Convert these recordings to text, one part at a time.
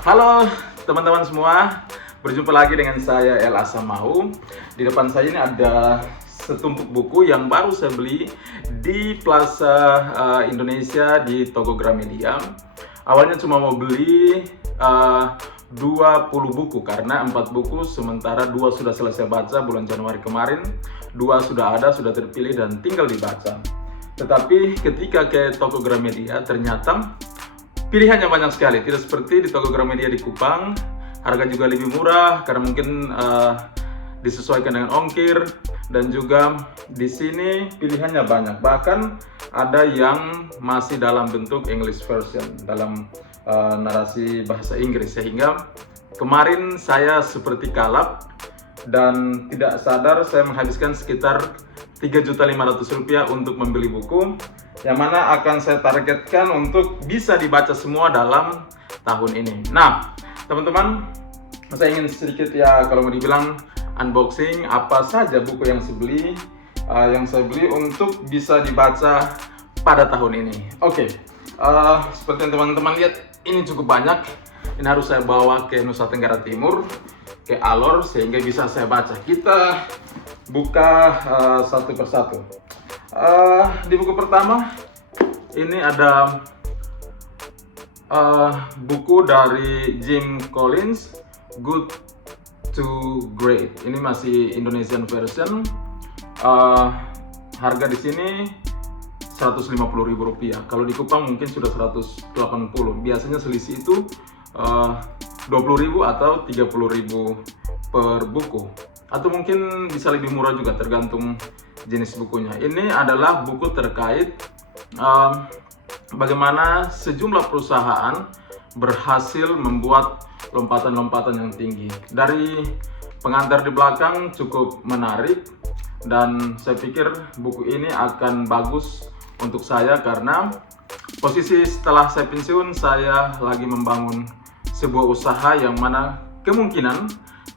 Halo teman-teman semua, berjumpa lagi dengan saya El Asamau. Di depan saya ini ada setumpuk buku yang baru saya beli di Plaza Indonesia di toko Gramedia. Awalnya cuma mau beli 20 buku karena 4 buku, sementara 2 sudah selesai baca bulan Januari kemarin, 2 sudah ada, sudah terpilih dan tinggal dibaca. Tetapi ketika ke toko Gramedia ternyata pilihannya banyak sekali, tidak seperti di toko Gramedia di Kupang. Harga juga lebih murah karena mungkin disesuaikan dengan ongkir, dan juga di sini pilihannya banyak. Bahkan ada yang masih dalam bentuk English version, dalam narasi bahasa Inggris, sehingga kemarin saya seperti kalap dan tidak sadar saya menghabiskan sekitar Rp3.500.000 untuk membeli buku yang mana akan saya targetkan untuk bisa dibaca semua dalam tahun ini. Nah, teman-teman, saya ingin sedikit kalau mau dibilang unboxing apa saja buku yang saya beli untuk bisa dibaca pada tahun ini. Oke, seperti yang teman-teman lihat, ini cukup banyak. Ini harus saya bawa ke Nusa Tenggara Timur, ke Alor, sehingga bisa saya baca. Kita buka satu persatu. Di buku pertama ini ada buku dari Jim Collins, Good to Great. Ini masih Indonesian version. Harga di sini Rp150.000. Kalau di Kupang mungkin sudah 180. Biasanya selisih itu 20.000 atau 30.000 per buku, atau mungkin bisa lebih murah juga tergantung jenis bukunya. Ini adalah buku terkait bagaimana sejumlah perusahaan berhasil membuat lompatan-lompatan yang tinggi. Dari pengantar di belakang cukup menarik, dan saya pikir buku ini akan bagus untuk saya karena posisi setelah saya pensiun, saya lagi membangun sebuah usaha yang mana kemungkinan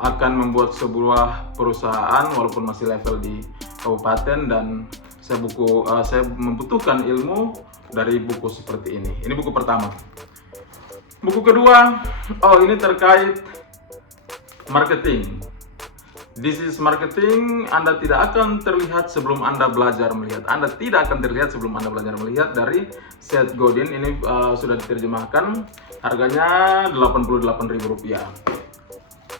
akan membuat sebuah perusahaan walaupun masih level di kabupaten, dan saya membutuhkan ilmu dari buku seperti ini. Ini buku pertama. Buku kedua, ini terkait marketing. This is marketing. Anda tidak akan terlihat sebelum Anda belajar melihat. Anda tidak akan terlihat sebelum Anda belajar melihat, dari Seth Godin. Ini sudah diterjemahkan. Harganya Rp88.000.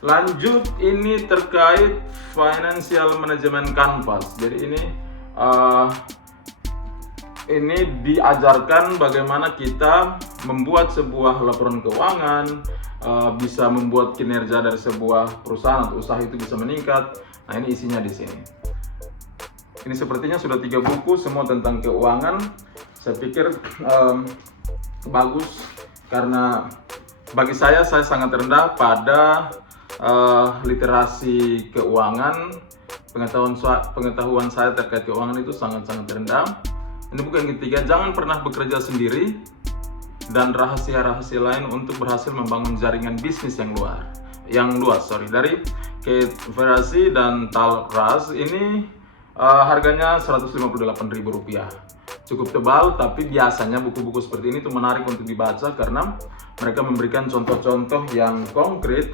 Lanjut, ini terkait financial management canvas. Jadi ini diajarkan bagaimana kita membuat sebuah laporan keuangan, bisa membuat kinerja dari sebuah perusahaan atau usaha itu bisa meningkat. Nah, ini isinya di sini. Ini sepertinya sudah 3 buku, semua tentang keuangan. Saya pikir bagus karena bagi saya sangat rendah pada literasi keuangan. Pengetahuan saya terkait keuangan itu sangat-sangat rendah. Ini buku yang ketiga, jangan pernah bekerja sendiri, dan rahasia-rahasia lain untuk berhasil membangun jaringan bisnis yang luas. Dari Kate Ferrazzi dan Tal Raz. Ini harganya Rp158.000. Cukup tebal, tapi biasanya buku-buku seperti ini tuh menarik untuk dibaca karena mereka memberikan contoh-contoh yang konkret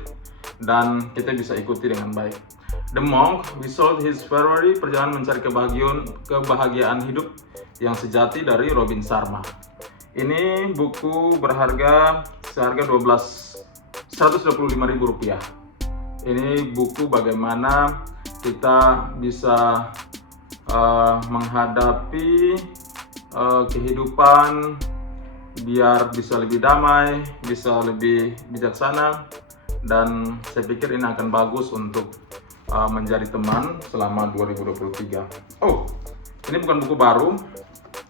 dan kita bisa ikuti dengan baik. The Monk Who Sold His Ferrari, Perjalanan Mencari Kebahagiaan Hidup yang Sejati, dari Robin Sharma. Ini buku seharga Rp125.000. Ini buku bagaimana kita bisa menghadapi kehidupan biar bisa lebih damai, bisa lebih bijaksana, dan saya pikir ini akan bagus untuk menjadi teman selama 2023. Ini bukan buku baru.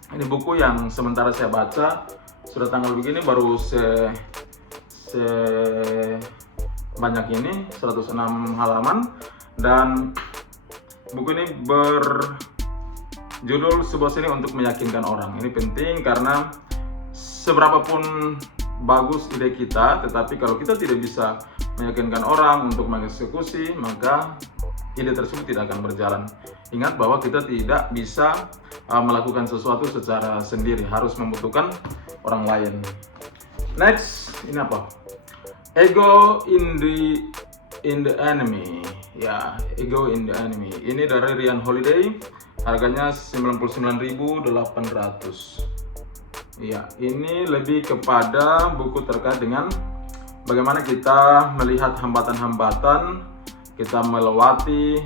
Ini buku yang sementara saya baca, sudah tanggal begini baru banyak ini, 106 halaman, dan buku ini berjudul Sebuah Seni untuk Meyakinkan Orang. Ini penting karena seberapapun bagus ide kita, tetapi kalau kita tidak bisa meyakinkan orang untuk mengeksekusi, maka ide tersebut tidak akan berjalan. Ingat bahwa kita tidak bisa melakukan sesuatu secara sendiri, harus membutuhkan orang lain. Next, ini apa? Ego in the Enemy. Ya, Ego in the Enemy. Ini dari Ryan Holiday. Harganya 99.800. Ya, ini lebih kepada buku terkait dengan bagaimana kita melihat hambatan-hambatan, kita melewati,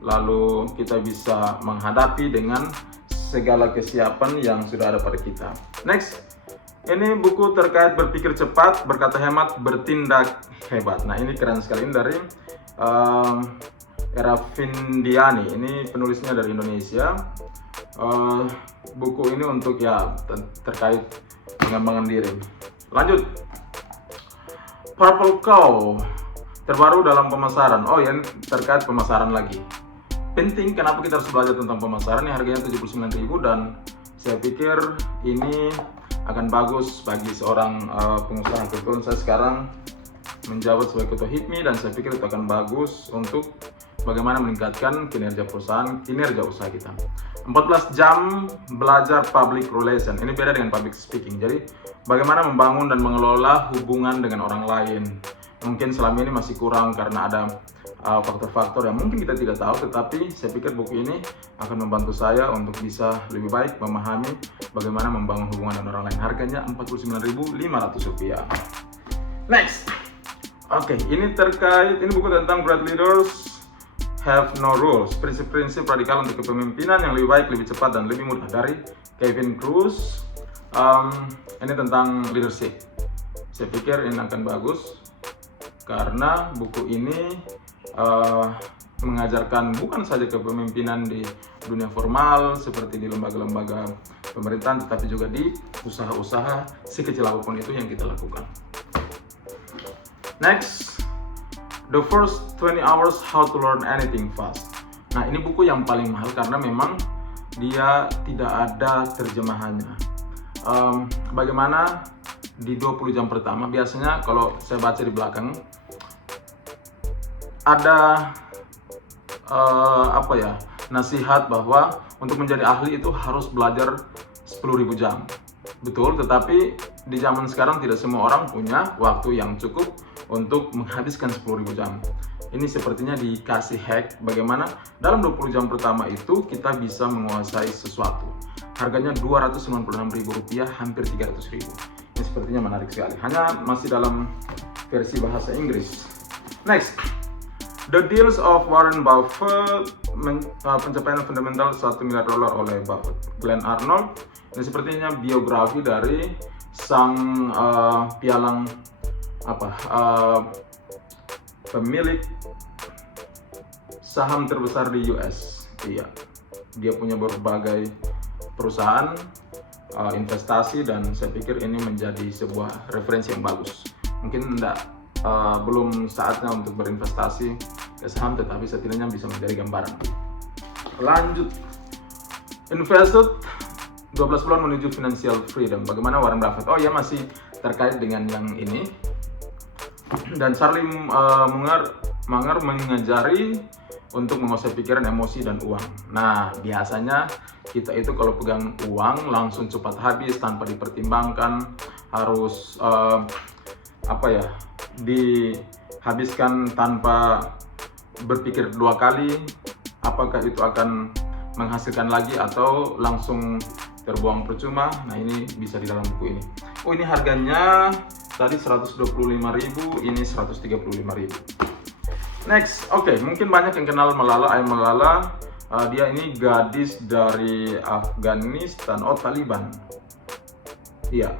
lalu kita bisa menghadapi dengan segala kesiapan yang sudah ada pada kita. Next, ini buku terkait berpikir cepat, berkata hemat, bertindak hebat. Nah, ini keren sekali. Ini dari Eravindiani. Ini penulisnya dari Indonesia. Buku ini untuk terkait pengembangan diri. Lanjut, Purple Cow terbaru dalam pemasaran. Oh ya, terkait pemasaran lagi. Penting, kenapa kita harus belajar tentang pemasaran? Ini harganya 79.000 dan saya pikir ini akan bagus bagi seorang pengusaha. Kebetulan saya sekarang menjabat sebagai ketua HIPMI dan saya pikir itu akan bagus untuk bagaimana meningkatkan kinerja perusahaan, kinerja usaha kita. 14 jam belajar public relation. Ini beda dengan public speaking. Jadi, bagaimana membangun dan mengelola hubungan dengan orang lain. Mungkin selama ini masih kurang karena ada faktor-faktor yang mungkin kita tidak tahu, tetapi saya pikir buku ini akan membantu saya untuk bisa lebih baik memahami bagaimana membangun hubungan dengan orang lain. Harganya Rp49.500. Next. Oke, ini buku tentang Great Leaders Have No Rules, prinsip-prinsip radikal untuk kepemimpinan yang lebih baik, lebih cepat, dan lebih mudah, dari Kevin Kruse. Ini tentang leadership. Saya pikir ini akan bagus karena buku ini mengajarkan bukan saja kepemimpinan di dunia formal seperti di lembaga-lembaga pemerintahan, tetapi juga di usaha-usaha sekecil apapun itu yang kita lakukan. Next, The First 20 Hours How to Learn Anything Fast. Nah, ini buku yang paling mahal karena memang dia tidak ada terjemahannya. Bagaimana di 20 jam pertama, biasanya kalau saya baca di belakang ada nasihat bahwa untuk menjadi ahli itu harus belajar 10.000 jam. Betul, tetapi di zaman sekarang tidak semua orang punya waktu yang cukup untuk menghabiskan 10.000 jam. Ini sepertinya dikasih hack bagaimana dalam 20 jam pertama itu kita bisa menguasai sesuatu. Harganya Rp296.000, hampir Rp300.000. Ini sepertinya menarik sekali. Hanya masih dalam versi bahasa Inggris. Next, The Deals of Warren Buffett, pencapaian fundamental $1 miliar oleh Buffett. Glenn Arnold. Ini sepertinya biografi dari sang pemilik saham terbesar di US. Iya, dia punya berbagai perusahaan investasi dan saya pikir ini menjadi sebuah referensi yang bagus. Mungkin belum saatnya untuk berinvestasi ke saham, tetapi setidaknya bisa menjadi gambaran. Lanjut, Invested 12 bulan menuju financial freedom. Bagaimana Warren Buffett? Oh ya, masih terkait dengan yang ini. Dan Charlie Munger mengajari untuk menguasai pikiran, emosi, dan uang. Nah, biasanya kita itu kalau pegang uang langsung cepat habis tanpa dipertimbangkan, harus dihabiskan tanpa berpikir dua kali apakah itu akan menghasilkan lagi atau langsung terbuang percuma. Nah, ini bisa di dalam buku ini. Oh, ini harganya tadi 125.000, ini 135.000. Next, mungkin banyak yang kenal Malala. Malala, dia ini gadis dari Afghanistan, Taliban. Iya.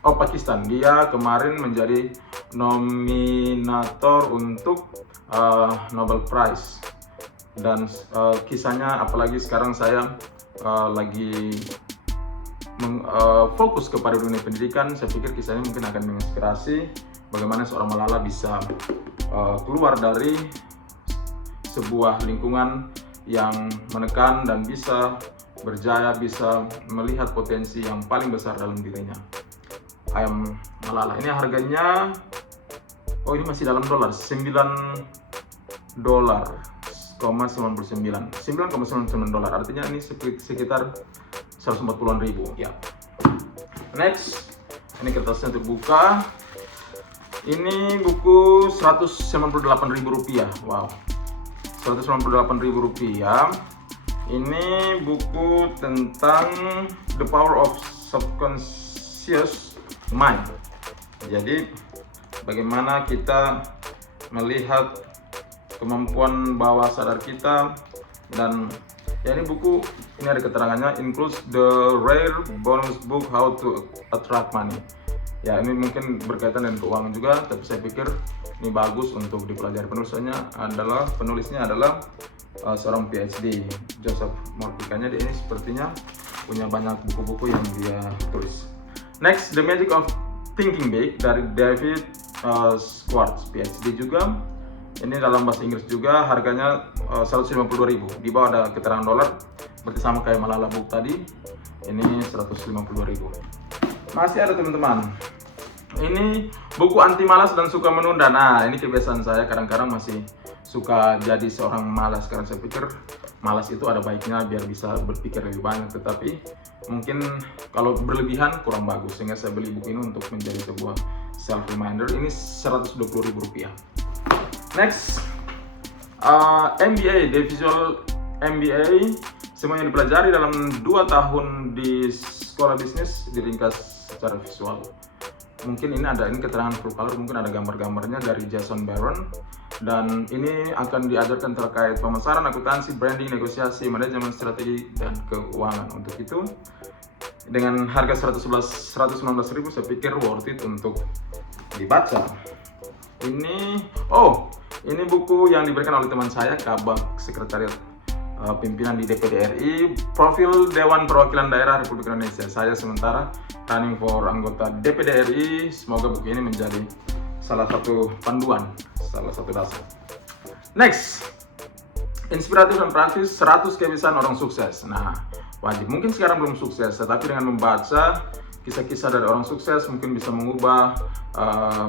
Pakistan. Dia kemarin menjadi nominator untuk Nobel Prize. Dan kisahnya, apalagi sekarang saya lagi fokus kepada dunia pendidikan, saya pikir kisahnya mungkin akan menginspirasi bagaimana seorang Malala bisa keluar dari sebuah lingkungan yang menekan dan bisa berjaya, bisa melihat potensi yang paling besar dalam dirinya. I am Malala. Ini harganya, ini masih dalam dolar, $9.99, $9.99, artinya ini sekitar 140.000 ya. Next, Ini kertasnya terbuka. Ini buku Rp198.000. Wow, Rp198.000. Ini buku tentang The Power of Subconscious Mind. Jadi bagaimana kita melihat kemampuan bawah sadar kita. Dan ya, ini buku ini ada keterangannya, includes the rare bonus book How to Attract Money. Ya, ini mungkin berkaitan dengan keuangan juga, tapi saya pikir ini bagus untuk dipelajari. Penulisnya adalah seorang PhD, Joseph Mortikanya. Dia ini sepertinya punya banyak buku-buku yang dia tulis. Next, The Magic of Thinking Big dari David Schwartz, PhD juga. Ini dalam bahasa Inggris juga, harganya 152.000. Di bawah ada keterangan dolar, berarti sama kayak Malala Book tadi. Ini 152.000. Masih ada teman-teman. Ini buku anti malas dan suka menunda. Nah, ini kebiasaan saya, kadang-kadang masih suka jadi seorang malas, karena saya pikir malas itu ada baiknya biar bisa berpikir lebih banyak, tetapi mungkin kalau berlebihan kurang bagus, sehingga saya beli buku ini untuk menjadi sebuah self reminder. Ini Rp120.000. Next, MBA, The Visual MBA, semua yang dipelajari dalam 2 tahun di sekolah bisnis diringkas secara visual. Mungkin ini keterangan full color, mungkin ada gambar-gambarnya dari Jason Baron. Dan ini akan diajarkan terkait pemasaran, akuntansi, branding, negosiasi, manajemen, strategi, dan keuangan. Untuk itu, dengan harga Rp119.000, saya pikir worth it untuk dibaca. Ini buku yang diberikan oleh teman saya, Kabak Sekretariat Pimpinan di DPD RI, Profil Dewan Perwakilan Daerah Republik Indonesia. Saya sementara running for anggota DPD RI. Semoga buku ini menjadi salah satu panduan, salah satu dasar. Next, inspiratif dan praktis 100 kebiasaan orang sukses. Nah, wajib. Mungkin sekarang belum sukses, tetapi dengan membaca kisah-kisah dari orang sukses mungkin bisa mengubah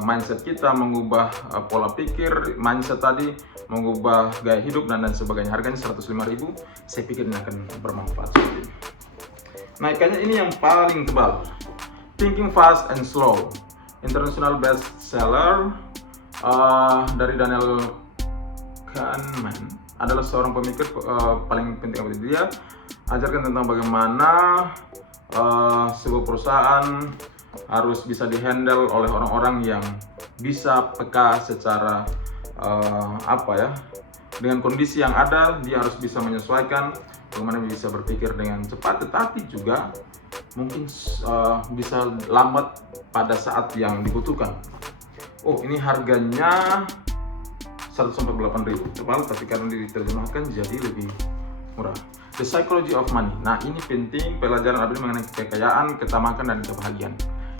mindset kita, mengubah pola pikir, mindset tadi, mengubah gaya hidup dan sebagainya. Harganya Rp105.000. Saya pikir ini akan bermanfaat. Naikannya ini yang paling tebal, Thinking Fast and Slow, international bestseller dari Daniel Kahneman. Adalah seorang pemikir paling penting bagi dia. Ajarkan tentang bagaimana sebuah perusahaan harus bisa dihandle oleh orang-orang yang bisa peka secara dengan kondisi yang ada. Dia harus bisa menyesuaikan, bagaimana bisa berpikir dengan cepat, tetapi juga mungkin bisa lambat pada saat yang dibutuhkan. Ini harganya Rp148.000. Tebal, tapi karena diterjemahkan jadi lebih murah. The Psychology of Money. Nah, ini penting, pelajaran mengenai kekayaan, ketamakan, dan kebahagiaan.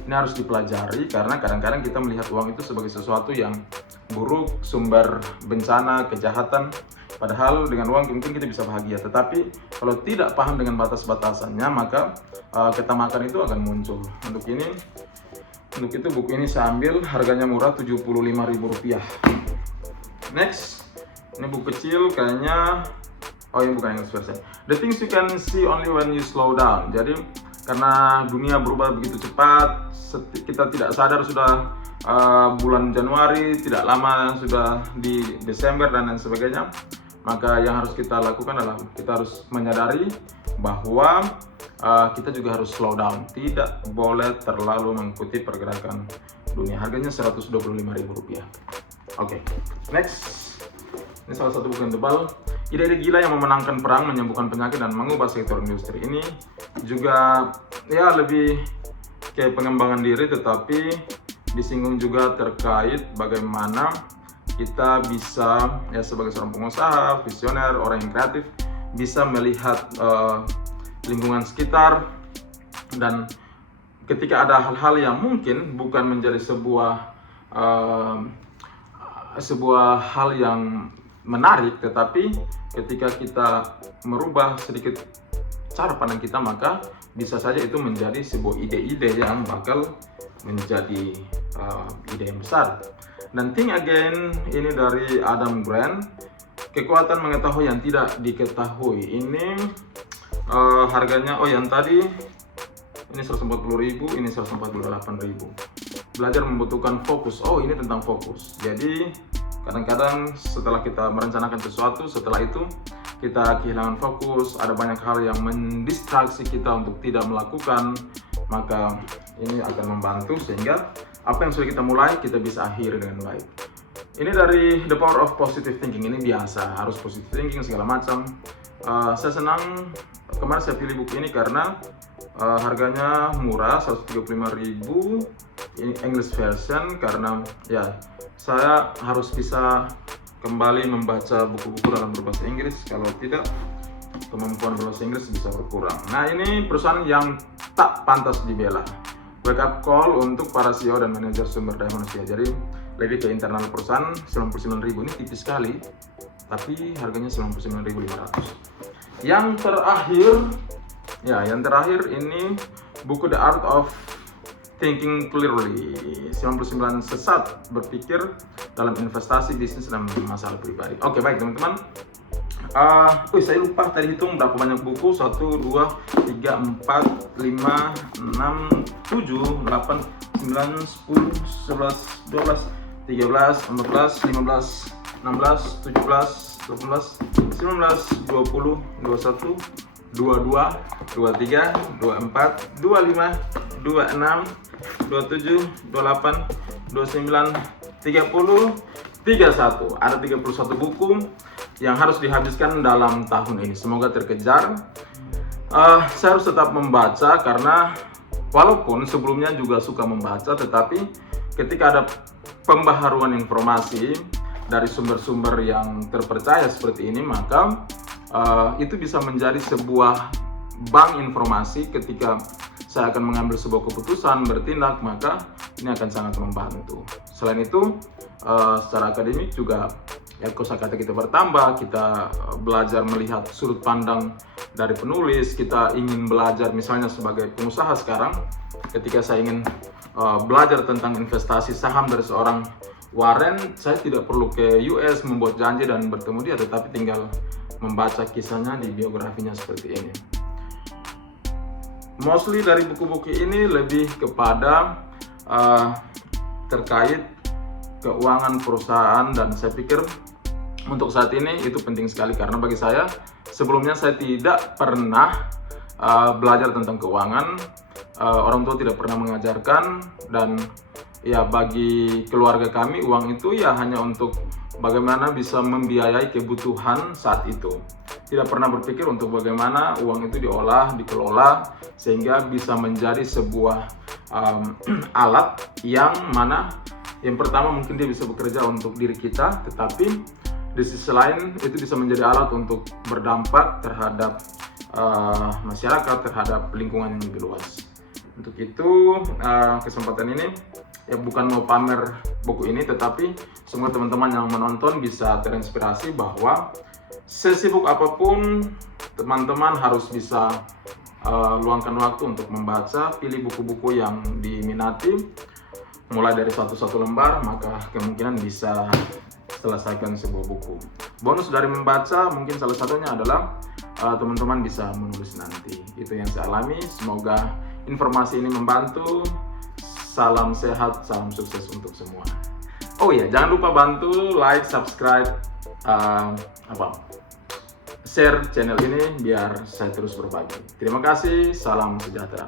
Ini harus dipelajari karena kadang-kadang kita melihat uang itu sebagai sesuatu yang buruk, sumber bencana, kejahatan. Padahal dengan uang mungkin kita bisa bahagia. Tetapi kalau tidak paham dengan batas-batasannya, maka ketamakan itu akan muncul. Untuk itu buku ini saya ambil, harganya murah, Rp75.000. Next, ini buku kecil kayaknya. Ini bukan English version. The things you can see only when you slow down. Jadi karena dunia berubah begitu cepat, kita tidak sadar sudah bulan Januari, tidak lama sudah di Desember dan lain sebagainya. Maka yang harus kita lakukan adalah kita harus menyadari bahwa kita juga harus slow down. Tidak boleh terlalu mengikuti pergerakan dunia. Harganya Rp125.000. Oke, next. Ini salah satu buku yang tebal. Ide-ide gila yang memenangkan perang, menyembuhkan penyakit, dan mengubah sektor industri. Ini juga lebih kayak pengembangan diri, tetapi disinggung juga terkait bagaimana kita bisa sebagai seorang pengusaha, visioner, orang yang kreatif bisa melihat lingkungan sekitar, dan ketika ada hal-hal yang mungkin bukan menjadi sebuah hal yang menarik, tetapi ketika kita merubah sedikit cara pandang kita, maka bisa saja itu menjadi sebuah ide-ide yang bakal menjadi ide yang besar. Dan Think Again ini dari Adam Grant, kekuatan mengetahui yang tidak diketahui. Ini harganya yang tadi ini 140.000, ini 148.000. Belajar membutuhkan fokus. Oh, ini tentang fokus. Jadi kadang-kadang setelah kita merencanakan sesuatu, setelah itu kita kehilangan fokus, ada banyak hal yang mendistraksi kita untuk tidak melakukan, maka ini akan membantu sehingga apa yang sudah kita mulai kita bisa akhiri dengan baik. Ini dari The Power of Positive Thinking. Ini biasa, harus positive thinking segala macam. Saya senang kemarin saya pilih buku ini karena harganya murah, 135.000, ini English version, karena ya saya harus bisa kembali membaca buku-buku dalam berbahasa Inggris, kalau tidak kemampuan berbahasa Inggris bisa berkurang. Nah, ini perusahaan yang tak pantas dibela. Wake up call untuk para CEO dan manajer sumber daya manusia. Jadi lebih ke internal perusahaan. 99.000 ini tipis sekali, tapi harganya 99.500. Yang terakhir ini buku The Art of Thinking Clearly, 99 sesat berpikir dalam investasi, bisnis, dan masalah pribadi. Oke, baik teman-teman. Saya lupa tadi hitung berapa banyak buku. 1, 2, 3, 4, 5, 6, 7, 8, 9, 10, 11, 12, 13, 14, 15, 16, 17, 18, 19, 20, 21, 22, 23, 24, 25, 26, 27, 28, 29, 30, 31. Ada 31 buku yang harus dihabiskan dalam tahun ini. Semoga terkejar. Saya harus tetap membaca karena walaupun sebelumnya juga suka membaca, tetapi ketika ada pembaharuan informasi dari sumber-sumber yang terpercaya seperti ini, maka itu bisa menjadi sebuah bank informasi. Ketika saya akan mengambil sebuah keputusan, bertindak, maka ini akan sangat membantu. Selain itu, secara akademik juga ya, kosakata kita bertambah, kita belajar melihat sudut pandang dari penulis. Kita ingin belajar, misalnya sebagai pengusaha sekarang, ketika saya ingin belajar tentang investasi saham dari seorang Warren, saya tidak perlu ke US membuat janji dan bertemu dia, tetapi tinggal membaca kisahnya di biografinya seperti ini. Mostly dari buku-buku ini lebih kepada terkait keuangan perusahaan, dan saya pikir untuk saat ini itu penting sekali karena bagi saya sebelumnya saya tidak pernah belajar tentang keuangan, orang tua tidak pernah mengajarkan, dan ya bagi keluarga kami uang itu ya hanya untuk bagaimana bisa membiayai kebutuhan saat itu. Tidak pernah berpikir untuk bagaimana uang itu diolah, dikelola sehingga bisa menjadi sebuah alat yang mana yang pertama mungkin dia bisa bekerja untuk diri kita, tetapi di sisi lain itu bisa menjadi alat untuk berdampak terhadap masyarakat, terhadap lingkungan yang lebih luas. Untuk itu kesempatan ini ya bukan mau pamer buku ini, tetapi semua teman-teman yang menonton bisa terinspirasi bahwa sesibuk apapun teman-teman harus bisa luangkan waktu untuk membaca, pilih buku-buku yang diminati, mulai dari satu lembar, maka kemungkinan bisa selesaikan sebuah buku. Bonus dari membaca mungkin salah satunya adalah teman-teman bisa menulis nanti. Itu yang saya alami. Semoga informasi ini membantu. Salam sehat, salam sukses untuk semua. Oh iya, jangan lupa bantu like, subscribe, share channel ini biar saya terus berbagi. Terima kasih, salam sejahtera.